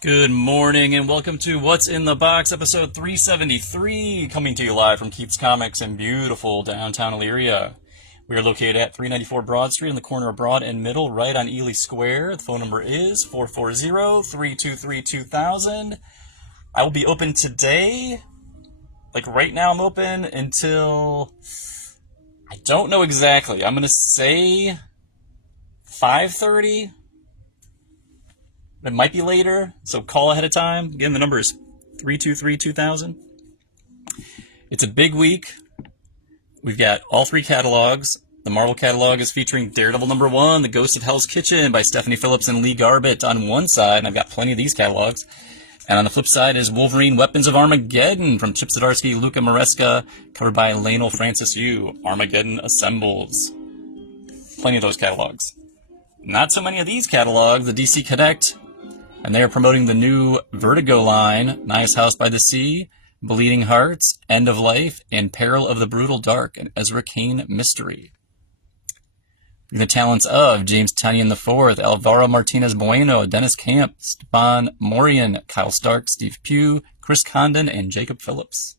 Good morning and welcome to What's in the Box, episode 373, coming to you live from Keeps Comics in beautiful downtown Elyria. We are located at 394 Broad Street on the corner of Broad and Middle, right on Ely Square. The phone number is 440-323-2000. I will be open today. Like right now I'm open until, I don't know exactly. I'm going to say 5:30. It might be later, so call ahead of time. Again, the number is 323-2000. It's a big week. We've got all three catalogs. The Marvel catalog is featuring Daredevil #1, The Ghost of Hell's Kitchen by Stephanie Phillips and Lee Garbett on one side, and I've got plenty of these catalogs. And on the flip side is Wolverine Weapons of Armageddon from Chip Zdarsky, Luca Maresca, covered by Lionel Francis Yu. Armageddon Assembles. Plenty of those catalogs. Not so many of these catalogs. The DC Connect, and they are promoting the new Vertigo line, Nice House by the Sea, Bleeding Hearts, End of Life, and Peril of the Brutal Dark, an Ezra Kane mystery. The talents of James Tynion IV, Alvaro Martinez Bueno, Dennis Camp, Stepan Morian, Kyle Stark, Steve Pugh, Chris Condon, and Jacob Phillips.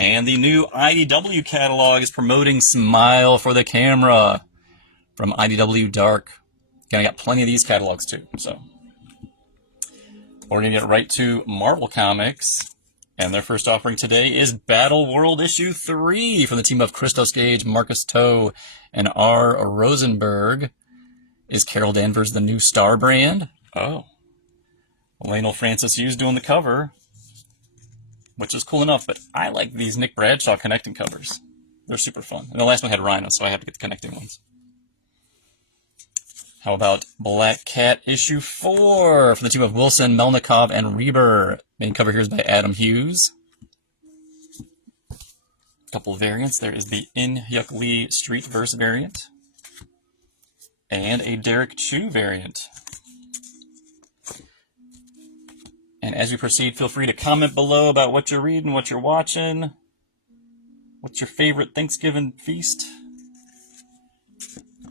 And the new IDW catalog is promoting Smile for the Camera from IDW Dark. Again, I got plenty of these catalogs too, so we're going to get right to Marvel Comics, and their first offering today is Battle World Issue 3 from the team of Christos Gage, Marcus Toe, and R. Rosenberg. Is Carol Danvers the new star brand? Oh. Lionel Francis Yu's doing the cover, which is cool enough, but I like these Nick Bradshaw connecting covers. They're super fun. And the last one had Rhino, so I have to get the connecting ones. How about Black Cat issue 4 from the team of Wilson, Melnikov, and Reber. Main cover here is by Adam Hughes. A couple of variants. There is the In-Hyuk Lee Streetverse variant and a Derek Chu variant. And as we proceed, feel free to comment below about what you're reading, what you're watching. What's your favorite Thanksgiving feast?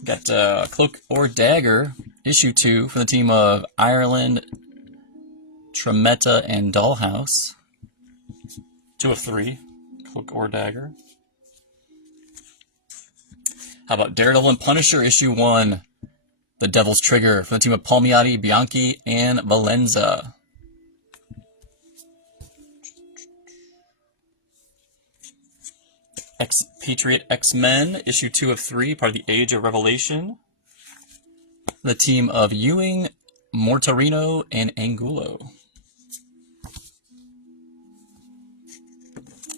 Got Cloak or Dagger, issue 2, from the team of Ireland, Tremetta, and Dollhouse. 2 of 3, Cloak or Dagger. How about Daredevil and Punisher, issue 1, The Devil's Trigger, from the team of Palmiotti, Bianchi, and Valenza. Patriot X-Men, issue 2 of 3, part of the Age of Revelation. The team of Ewing, Mortarino, and Angulo.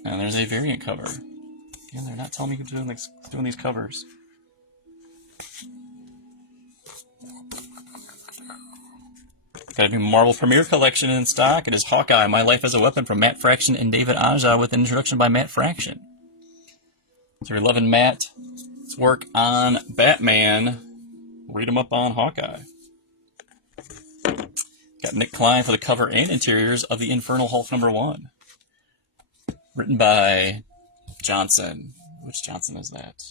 And there's a variant cover. Again, they're not telling me who's doing these covers. Got a new Marvel Premiere Collection in stock. It is Hawkeye, My Life as a Weapon from Matt Fraction and David Aja, with an introduction by Matt Fraction. So you're loving Matt's work on Batman, read him up on Hawkeye. Got Nick Klein for the cover and interiors of the Infernal Hulk #1. Written by Johnson. Which Johnson is that?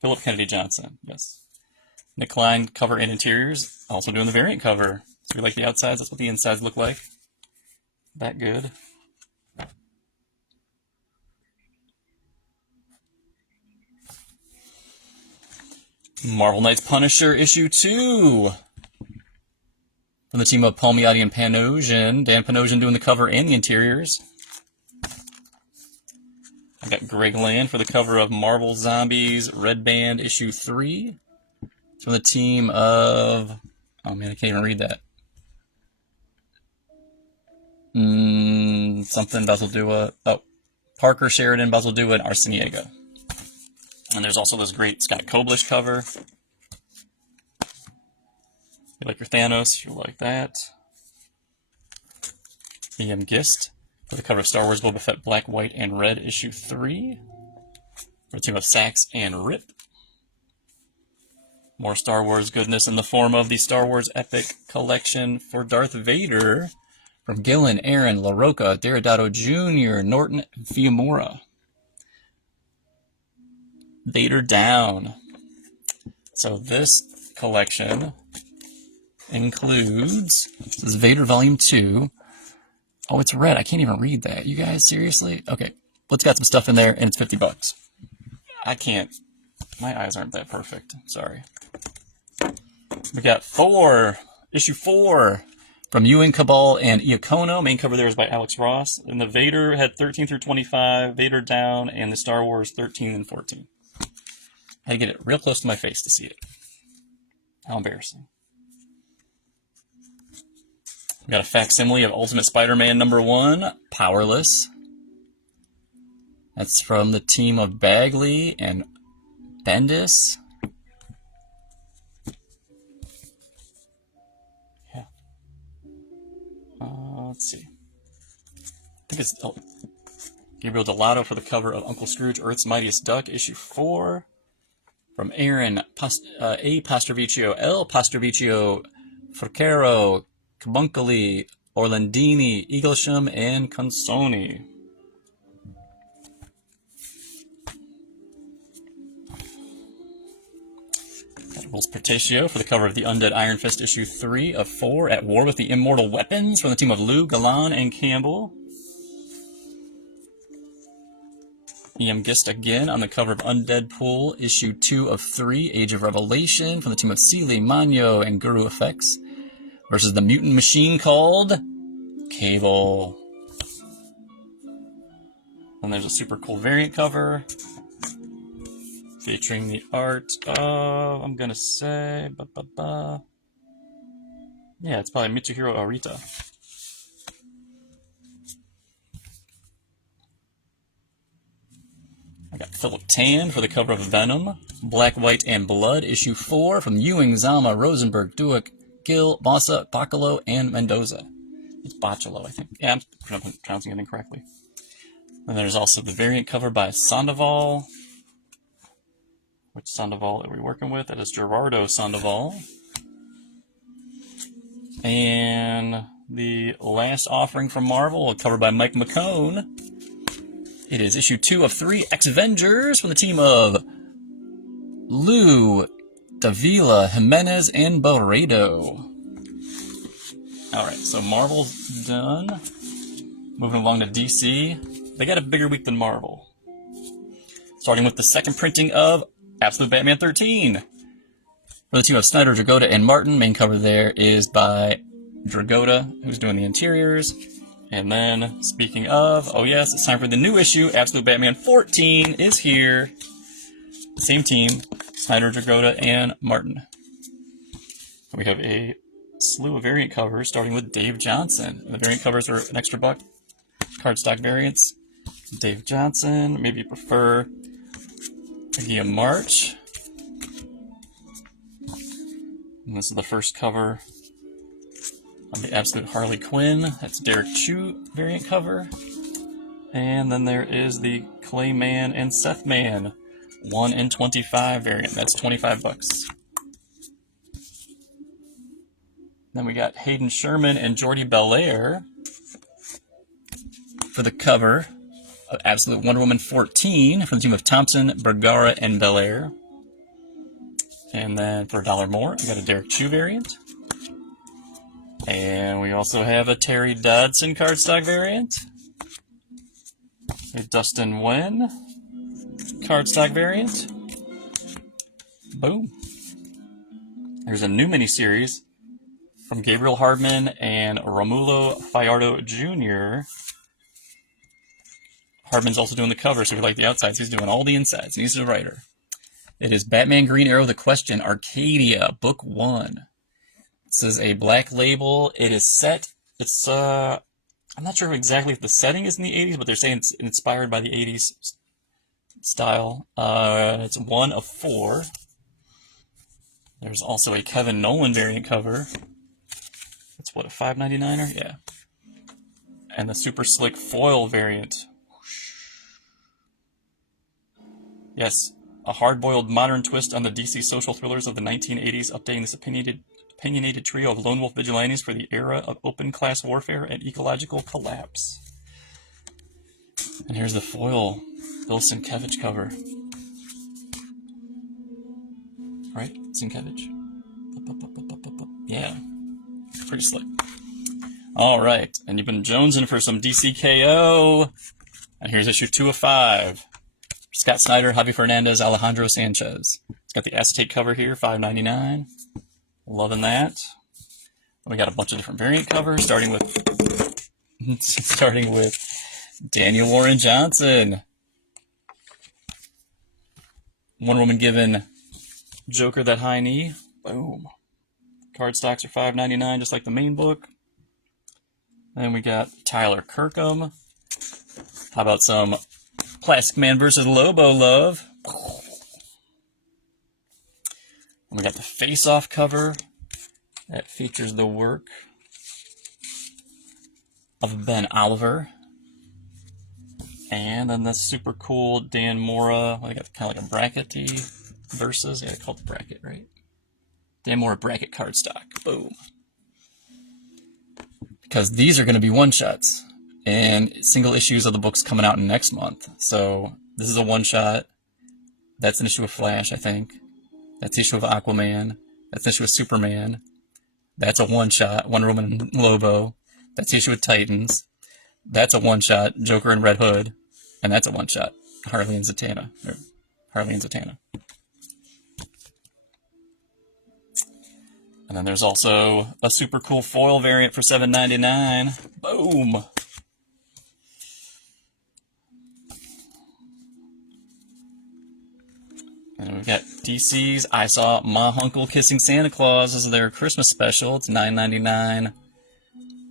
Philip Kennedy Johnson, yes. Nick Klein, cover and interiors. Also doing the variant cover. So we like the outsides, that's what the insides look like. That good. Marvel Knights Punisher, issue 2. From the team of Palmiotti and Panosian. Dan Panosian doing the cover and the interiors. I got Greg Land for the cover of Marvel Zombies Red Band, issue 3. From the team of... oh man, I can't even read that. Something Basil oh, Parker, Sheridan, Basil Dua, and Arseniego. And there's also this great Scott Koblish cover. You like your Thanos, you'll like that. E.M. Gist for the cover of Star Wars Boba Fett Black, White, and Red, issue 3. For the team of Sax and Rip. More Star Wars goodness in the form of the Star Wars Epic Collection for Darth Vader from Gillen, Aaron, LaRocca, Deodato Jr., Norton, and Fiamora. Vader Down. So this collection includes, this is Vader Volume 2. Oh, it's red. I can't even read that. You guys, seriously? Okay, let's got some stuff in there, and it's $50. I can't. My eyes aren't that perfect. Sorry. We got issue 4 from Ewing, Cabal, and Iacono. Main cover there is by Alex Ross. And the Vader had 13 through 25, Vader Down, and the Star Wars 13 and 14. I had to get it real close to my face to see it. How embarrassing. We got a facsimile of Ultimate Spider-Man #1, Powerless. That's from the team of Bagley and Bendis. Yeah. Let's see. I think it's Gabriel Delato for the cover of Uncle Scrooge, Earth's Mightiest Duck, issue 4. From Aaron A. Pastorvicchio, L. Pastorvicchio, Forcero, Cabuncoli, Orlandini, Eaglesham, and Consoni. Got Rules Pertatio for the cover of The Undead Iron Fist, issue 3 of 4, At War with the Immortal Weapons, from the team of Lou, Galan, and Campbell. E.M. Gist again on the cover of Undead Pool, issue 2 of 3, Age of Revelation, from the team of Seeley, Magno, and Guru Effects, versus the mutant machine called Cable. And there's a super cool variant cover featuring the art of, I'm gonna say, yeah, it's probably Mitsuhiro Arita. I got Philip Tan for the cover of Venom, Black, White, and Blood, issue 4, from Ewing, Zama, Rosenberg, Dueck, Gill, Bossa, Bacalo, and Mendoza. It's Bacalo, I think. Yeah, I'm pronouncing it incorrectly. And there's also the variant cover by Sandoval. Which Sandoval are we working with? That is Gerardo Sandoval. And the last offering from Marvel, covered by Mike McCone. It is issue 2 of 3, X-Vengers, from the team of Lou, Davila, Jimenez, and Barredo. Alright, so Marvel's done. Moving along to DC. They got a bigger week than Marvel. Starting with the second printing of Absolute Batman 13. For the team of Snyder, Dragotta, and Martin. Main cover there is by Dragotta, who's doing the interiors. And then, speaking of, oh yes, it's time for the new issue. Absolute Batman 14 is here. Same team, Snyder, Dragotta, and Martin. We have a slew of variant covers, starting with Dave Johnson. And the variant covers are an extra $1. Cardstock variants. Dave Johnson, maybe you prefer Guillaume March. And this is the first cover of the Absolute Harley Quinn. That's Derek Chu variant cover. And then there is the Clayman and Seth Man 1 in 25 variant. That's $25. Then we got Hayden Sherman and Jordi Belair for the cover of Absolute Wonder Woman 14 from the team of Thompson, Bergara, and Belair. And then for $1 more, we got a Derek Chu variant. And we also have a Terry Dodson cardstock variant. A Dustin Nguyen cardstock variant. Boom. There's a new miniseries from Gabriel Hardman and Romulo Fajardo Jr. Hardman's also doing the cover, so if you like the outsides, he's doing all the insides. He's the writer. It is Batman Green Arrow, The Question, Arcadia, Book 1. This is a black label. It is set. It's, I'm not sure exactly if the setting is in the 80s, but they're saying it's inspired by the 80s style. It's 1 of 4. There's also a Kevin Nolan variant cover. It's what, a $5.99er? Yeah. And the super slick foil variant. Yes, a hard-boiled modern twist on the DC social thrillers of the 1980s, updating this opinionated trio of lone wolf vigilantes for the era of open-class warfare and ecological collapse. And here's the foil Bill Sienkiewicz cover. Right? Sienkiewicz? Yeah. pretty slick. All right, and you've been jonesing for some DCKO. And here's issue 2 of 5. Scott Snyder, Javi Fernandez, Alejandro Sanchez. It's got the acetate cover here, $5.99. Loving that. We got a bunch of different variant covers, starting with Daniel Warren Johnson. Wonder Woman giving Joker that high knee. Boom. Card stocks are $5.99, just like the main book. Then we got Tyler Kirkham. How about some Plastic Man vs. Lobo love? And we got the face-off cover that features the work of Ben Oliver. And then this super cool Dan Mora. I got kind of like a brackety versus. Yeah, they call it the bracket, right? Dan Mora bracket cardstock. Boom. Because these are going to be one-shots. And single issues of the books coming out next month. So this is a one-shot. That's an issue of Flash, I think. That's an issue of Aquaman. That's an issue of Superman. That's a one-shot, Wonder Woman and Lobo. That's the issue with Titans. That's a one-shot, Joker and Red Hood. And that's a one-shot, Harley and Zatanna. And then there's also a super cool foil variant for $7.99. Boom! And we've got DC's I Saw Ma Hunkle Kissing Santa Claus. This is their Christmas special. It's $9.99.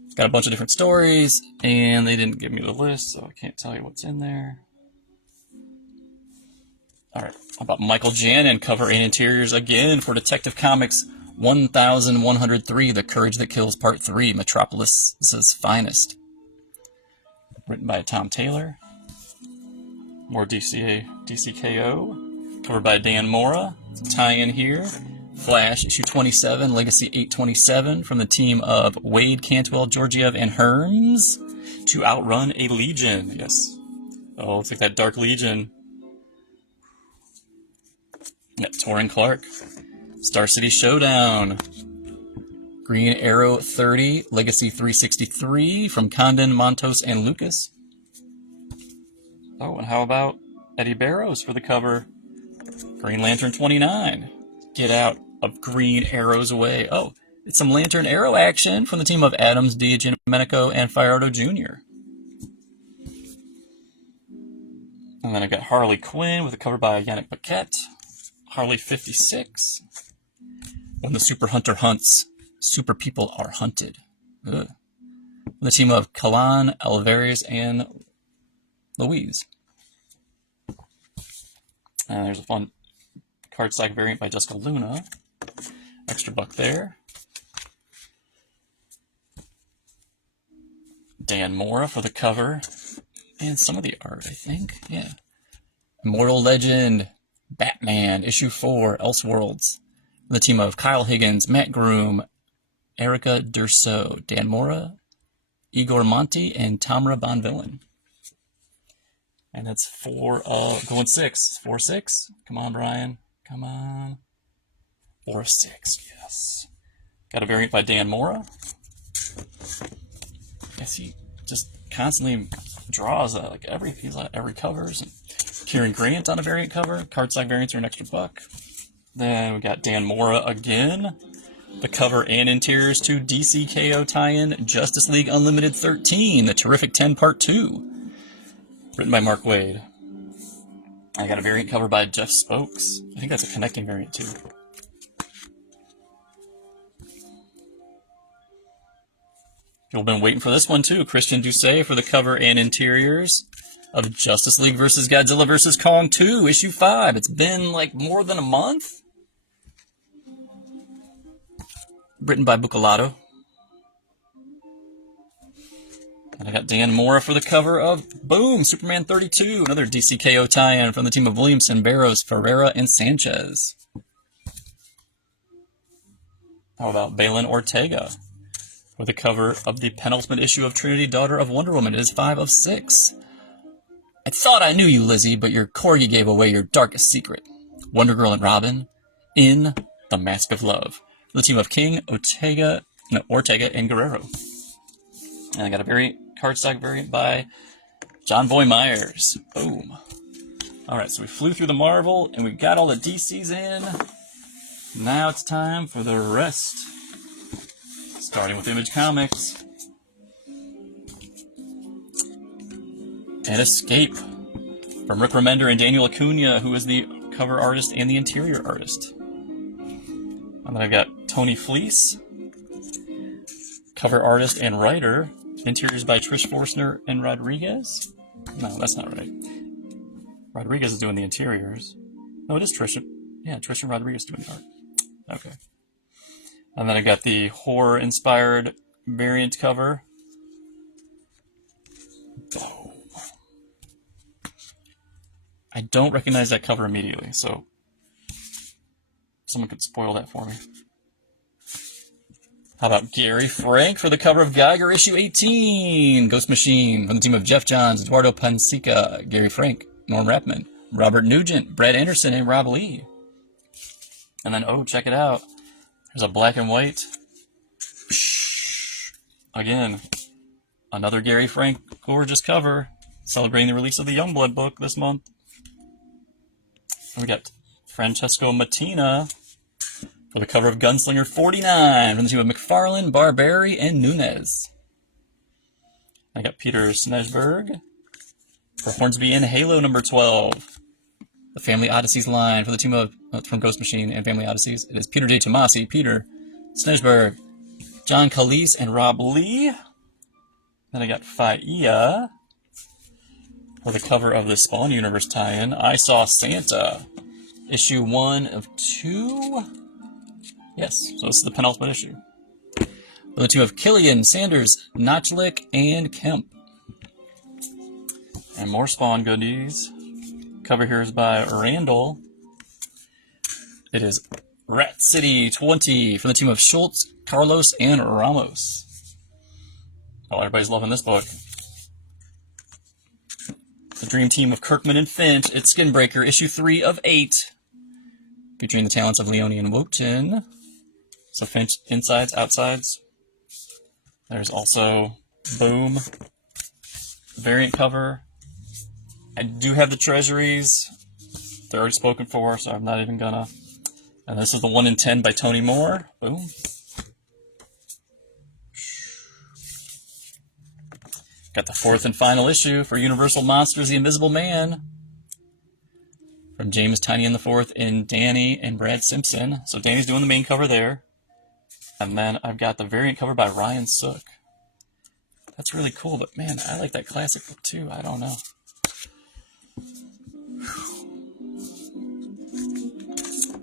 It's got a bunch of different stories, and they didn't give me the list, so I can't tell you what's in there. All right, how about Michael Janin, cover and interiors again for Detective Comics 1103, The Courage That Kills Part 3, Metropolis's Finest. Written by Tom Taylor. More DCKO. Covered by Dan Mora. It's a tie-in here. Flash, issue 27, Legacy 827, from the team of Wade, Cantwell, Georgiev, and Herms to outrun a Legion. Yes. Oh, looks like that Dark Legion. Yeah, Torin Clark. Star City Showdown. Green Arrow 30, Legacy 363, from Condon, Montos, and Lucas. Oh, and how about Eddie Barrows for the cover? Green Lantern 29. Get out of Green Arrow's way. Oh, it's some Lantern Arrow action from the team of Adams, DiGiandomenico, and Fajardo Jr. And then I got Harley Quinn with a cover by Yannick Paquette. Harley 56. When the Super Hunter hunts, super people are hunted. Ugh. The team of Kalan, Alvarez, and Louise. And there's a fun cardstock variant by Jessica Luna. Extra buck there. Dan Mora for the cover. And some of the art, I think. Yeah. Immortal Legend, Batman, issue 4, Elseworlds. The team of Kyle Higgins, Matt Groom, Erica Durso, Dan Mora, Igor Monti, and Tamra Bonvillain. And that's going 6. 4-6. Come on, Brian. Come on. 4-6, yes. Got a variant by Dan Mora. Yes, he just constantly draws he's on every covers. And Kieran Grant on a variant cover. Cardstock variants are an extra buck. Then we got Dan Mora again. The cover and interiors to DCKO tie-in Justice League Unlimited 13, the Terrific 10 Part 2. Written by Mark Waid. I got a variant cover by Jeff Spokes. I think that's a connecting variant too. People have been waiting for this one too. Christian Doucet for the cover and interiors of Justice League vs. Godzilla vs. Kong 2, issue 5. It's been like more than a month. Written by Bucalato. And I got Dan Mora for the cover of, boom, Superman 32, another DCKO tie-in from the team of Williamson, Barrows, Ferreira, and Sanchez. How about Balin Ortega for the cover of the penultimate issue of Trinity, Daughter of Wonder Woman? It is 5 of 6. I thought I knew you, Lizzie, but your corgi gave away your darkest secret. Wonder Girl and Robin in The Mask of Love. The team of King, Ortega, No, Ortega and Guerrero. And I got a cardstock variant by John Boy Myers. Boom. All right, so we flew through the Marvel, and we got all the DCs in. Now it's time for the rest. Starting with Image Comics. And Escape from Rick Remender and Daniel Acuna, who is the cover artist and the interior artist. And then I've got Tony Fleece, cover artist and writer. Interiors by Trish Forstner and Rodriguez. No, that's not right. Rodriguez is doing the interiors. No, it is Trish. Yeah, Trish and Rodriguez doing the art. Okay. And then I got the horror-inspired variant cover. Boom. I don't recognize that cover immediately, so someone could spoil that for me. How about Gary Frank for the cover of Geiger issue 18? Ghost Machine from the team of Jeff Johns, Eduardo Pansica, Gary Frank, Norm Rapman, Robert Nugent, Brad Anderson, and Rob Lee. And then, oh, check it out. There's a black and white. Again, another Gary Frank gorgeous cover, celebrating the release of the Youngblood book this month. And we got Francesco Mattina for the cover of Gunslinger 49 from the team of McFarlane, Barberi, and Nunez. I got Peter Sneijberg for Hornsby and Halo number 12. The Family Odysseys line for the team of from Ghost Machine and Family Odysseys. It is Peter De Tomasi, Peter Sneijberg, John Calise, and Rob Lee. Then I got Faia for the cover of the Spawn Universe tie-in. I Saw Santa, issue 1 of 2. Yes, so this is the penultimate issue. For the two of Killian, Sanders, Notchlick, and Kemp. And more Spawn goodies. Cover here is by Randall. It is Rat City 20 from the team of Schultz, Carlos, and Ramos. Oh, everybody's loving this book. The dream team of Kirkman and Finch. It's Skinbreaker, issue 3 of 8. Featuring the talents of Leone and Wotan. So Finch insides, outsides. There's also Boom. Variant cover. I do have the treasuries. They're already spoken for, so I'm not even gonna. And this is the 1 in 10 by Tony Moore. Boom. Got the 4th and final issue for Universal Monsters: The Invisible Man. From James Tynion IV and Danny and Brad Simpson. So Danny's doing the main cover there. And then I've got the variant cover by Ryan Sook. That's really cool, but man, I like that classic book too. I don't know.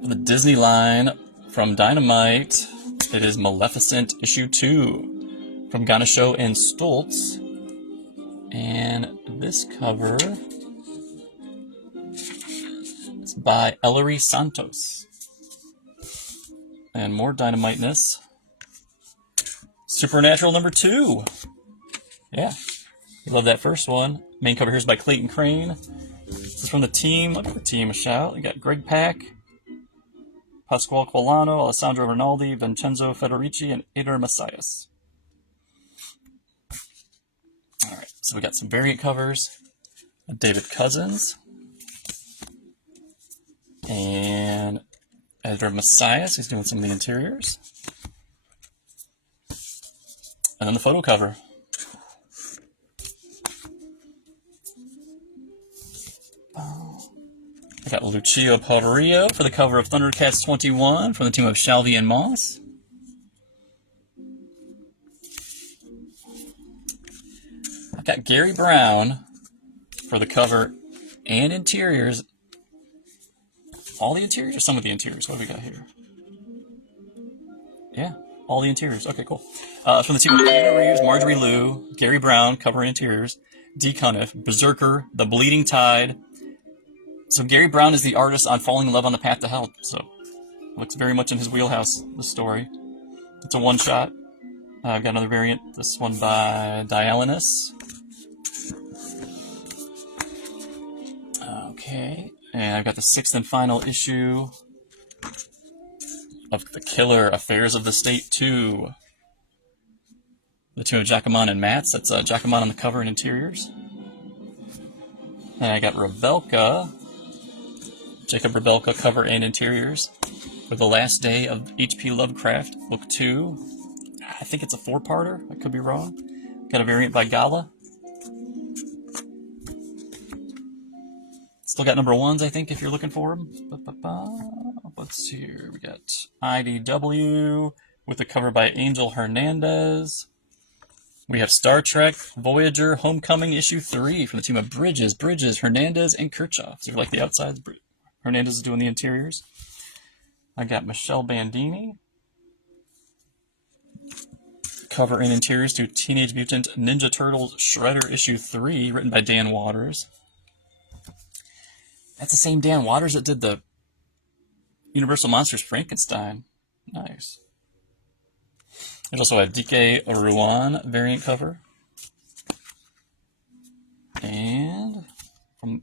The Disney line from Dynamite. It is Maleficent issue 2 from Ganesho and Stoltz. And this cover is by Ellery Santos. And more Dynamiteness. Supernatural number 2. Yeah, you love that first one. Main cover here is by Clayton Crane. This is from the team. Look at the team, a shout. You got Greg Pak, Pasquale Colano, Alessandro Rinaldi, Vincenzo Federici, and Eder Messias. All right, so we got some variant covers. David Cousins. And Eder Messias. He's doing some of the interiors. And then the photo cover. I got Lucio Poderio for the cover of Thundercats 21 from the team of Shalvey and Moss. I've got Gary Brown for the cover and interiors. All the interiors or some of the interiors? What do we got here? Yeah, all the interiors. Okay, cool. From the team of Keanu Reeves, Marjorie Liu, Gary Brown, cover interiors, D. Cuniff, Berserker, The Bleeding Tide. So Gary Brown is the artist on Falling in Love on the Path to Hell. So looks very much in his wheelhouse, the story. It's a one-shot. I've got another variant. This one by Dialinus. Okay. And I've got the 6th and final issue of The Killer, Affairs of the State 2 The two of Jacquemont and Mats. That's Jacquemont on the cover and interiors. And I got Rebelka, Jacob Rebelka cover and interiors for The Last Day of H.P. Lovecraft, Book 2. I think it's a 4-parter. I could be wrong. Got a variant by Gala. Still got number 1s, I think, if you're looking for them. Let's see here. We got IDW with a cover by Angel Hernandez. We have Star Trek Voyager Homecoming issue 3 from the team of Bridges, Hernandez, and Kirchhoff. So if you like the outsides, Hernandez is doing the interiors. I got Michelle Bandini. Cover and interiors to Teenage Mutant Ninja Turtles Shredder issue 3, written by Dan Waters. That's the same Dan Waters that did the Universal Monsters Frankenstein. Nice. There's also a DK Ruan variant cover. And from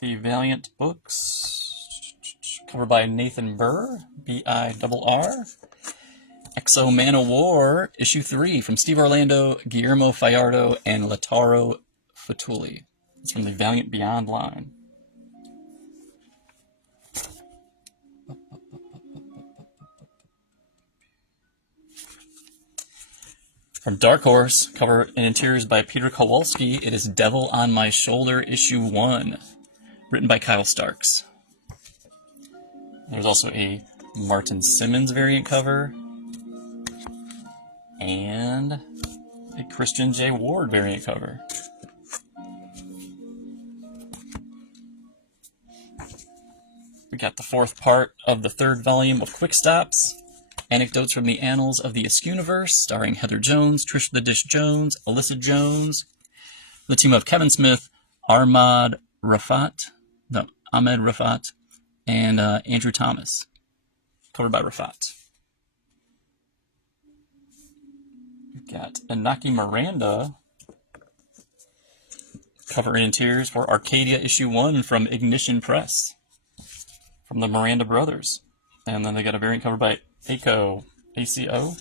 the Valiant books, cover by Nathan Burr, B-I-R-R. Exo Man of War, issue 3, from Steve Orlando, Guillermo Fajardo, and Lautaro Fatuli. It's from the Valiant Beyond line. From Dark Horse, cover and interiors by Peter Kowalski, it is Devil on My Shoulder, issue 1, written by Kyle Starks. There's also a Martin Simmons variant cover, and a Christian J. Ward variant cover. We got the 4th part of the 3rd volume of Quick Stops, Anecdotes from the Annals of the Askewniverse, starring Heather Jones, Trish the Dish Jones, Alyssa Jones, the team of Kevin Smith, Ahmed Rafat, and Andrew Thomas, covered by Rafat. We've got Inaki Miranda, cover and interiors for Arcadia issue 1 from Ignition Press, from the Miranda brothers. And then they got a variant cover by ACO. ACO.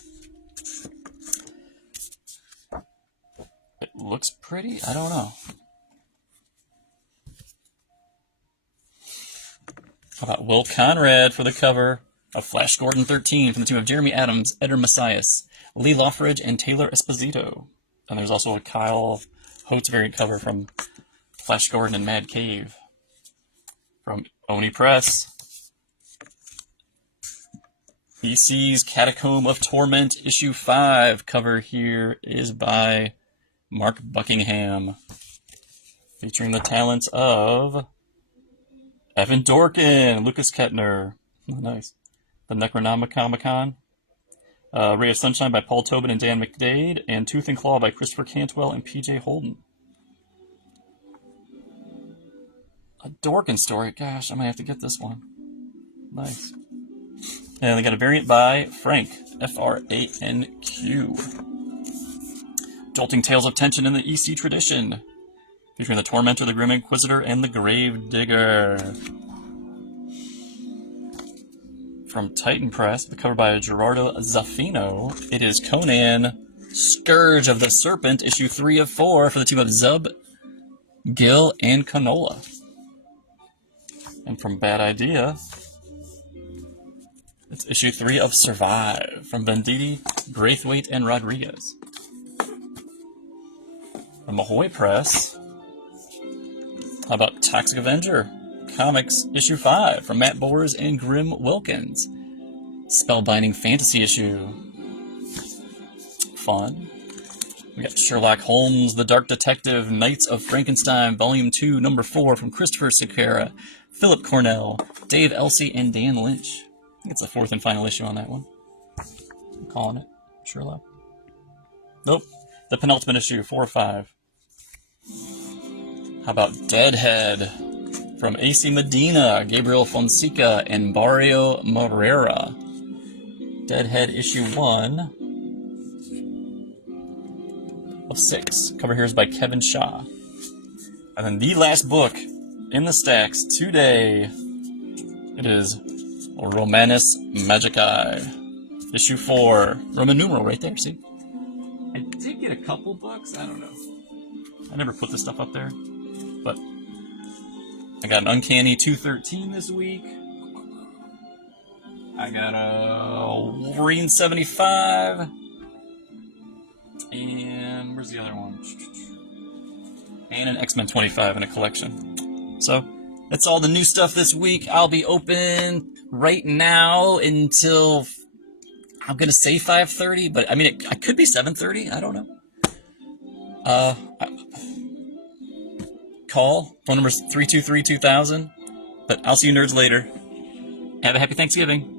It looks pretty. I don't know. How about Will Conrad for the cover of Flash Gordon 13 from the team of Jeremy Adams, Eder Messias, Lee Loffridge, and Taylor Esposito. And there's also a Kyle Holtz variant cover from Flash Gordon and Mad Cave from Oni Press. EC's Catacomb of Torment, issue 5. Cover here is by Mark Buckingham, featuring the talents of Evan Dorkin, Lucas Kettner. Oh, nice. The Necronomicon. Ray of Sunshine by Paul Tobin and Dan McDade, and Tooth and Claw by Christopher Cantwell and PJ Holden. A Dorkin story. Gosh, I might have to get this one. Nice. And they got a variant by Frank, F-R-A-N-Q. Jolting Tales of Tension in the EC tradition, featuring the Tormentor, the Grim Inquisitor, and the Grave Digger. From Titan Press, the cover by Gerardo Zaffino, it is Conan, Scourge of the Serpent, issue 3 of 4, for the team of Zub, Gill, and Canola. And from Bad Idea, it's issue 3 of Survive, from Venditti, Braithwaite, and Rodriguez. From Ahoy Press, how about Toxic Avenger Comics, issue 5, from Matt Bors and Grim Wilkins. Spellbinding fantasy issue. Fun. We got Sherlock Holmes, The Dark Detective, Knights of Frankenstein, Volume 2, Number 4, from Christopher Sequeira, Philip Cornell, Dave Elsey, and Dan Lynch. I think it's the 4th and final issue on that one. I'm calling it Sherlock. Nope. The penultimate issue, 4 or 5. How about Deadhead? From AC Medina, Gabriel Fonseca, and Barrio Morera. Deadhead issue 1 of 6. Cover here is by Kevin Shaw. And then the last book in the stacks today, it is Romanus Magicae, issue 4. Roman numeral right there, see? I did get a couple books. I don't know. I never put this stuff up there, but I got an Uncanny 213 this week. I got a Wolverine 75. And where's the other one? And an X-Men 25 in a collection. So that's all the new stuff this week. I'll be open right now until, I'm going to say 5:30, but I mean, I could be 7:30. I don't know. Call. Phone number is 323-2000. But I'll see you nerds later. Have a happy Thanksgiving.